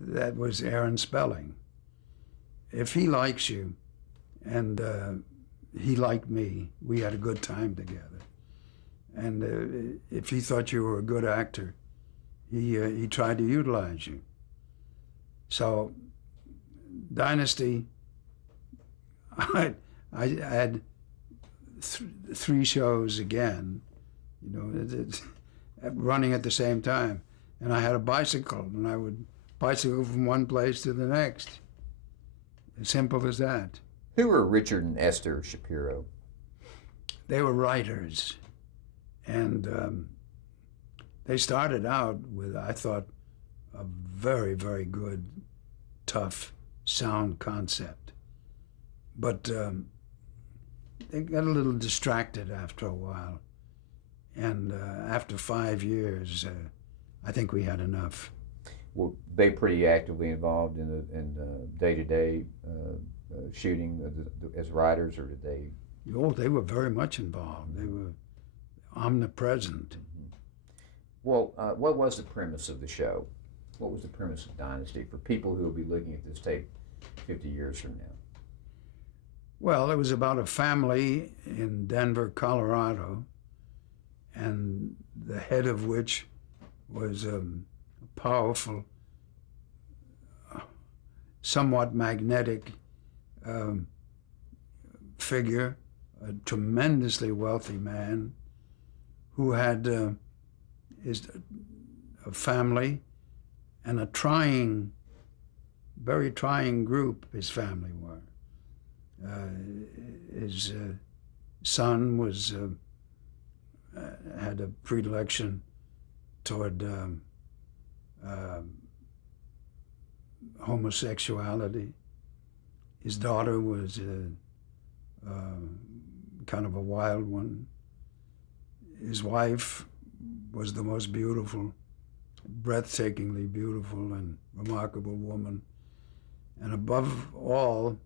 that was Aaron Spelling. If he likes you, and he liked me, we had a good time together. And if he thought you were a good actor, he tried to utilize you. So, Dynasty, I had three shows again, running at the same time. And I had a bicycle, and I would bicycle from one place to the next. As simple as that. Who were Richard and Esther Shapiro? They were writers, and they started out with, I thought, a very, very good, tough, sound concept. But they got a little distracted after a while. And after 5 years, I think we had enough. Were they pretty actively involved in the day-to-day shooting as writers, or did they? Oh, they were very much involved. They were omnipresent. Mm-hmm. Well, what was the premise of the show? What was the premise of Dynasty for people who will be looking at this tape 50 years from now? Well, it was about a family in Denver, Colorado, and the head of which was a powerful, somewhat magnetic figure, a tremendously wealthy man who had a family and a very trying group his family were. His son was had a predilection toward homosexuality. His daughter was kind of a wild one. His wife was the most beautiful, breathtakingly beautiful and remarkable woman. And above all,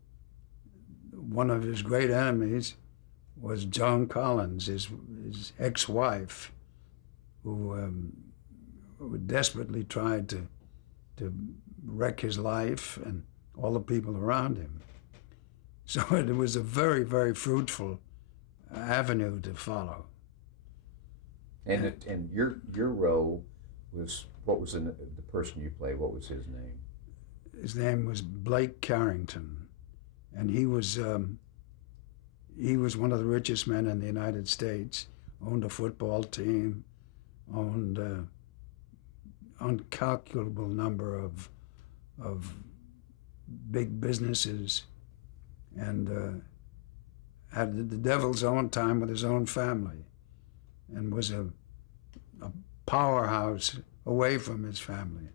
one of his great enemies was Joan Collins, his ex-wife, who desperately tried to wreck his life and all the people around him. So it was a very, very fruitful avenue to follow. And your role was, what was the person you played? What was his name? His name was Blake Carrington, and he was one of the richest men in the United States. Owned a football team, owned an incalculable number of big businesses, and had the devil's own time with his own family, and was a powerhouse away from his family.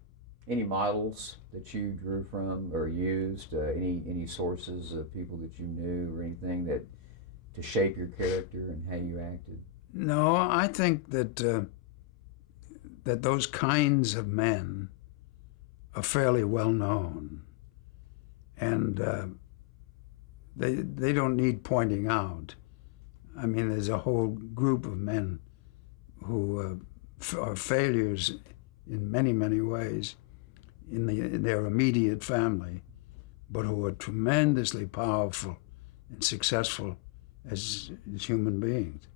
Any models that you drew from or used? Any sources of people that you knew or anything that to shape your character and how you acted? No, I think that that those kinds of men are fairly well known, and they don't need pointing out. I mean, there's a whole group of men who are failures in many, many ways in their immediate family, but who are tremendously powerful and successful as human beings.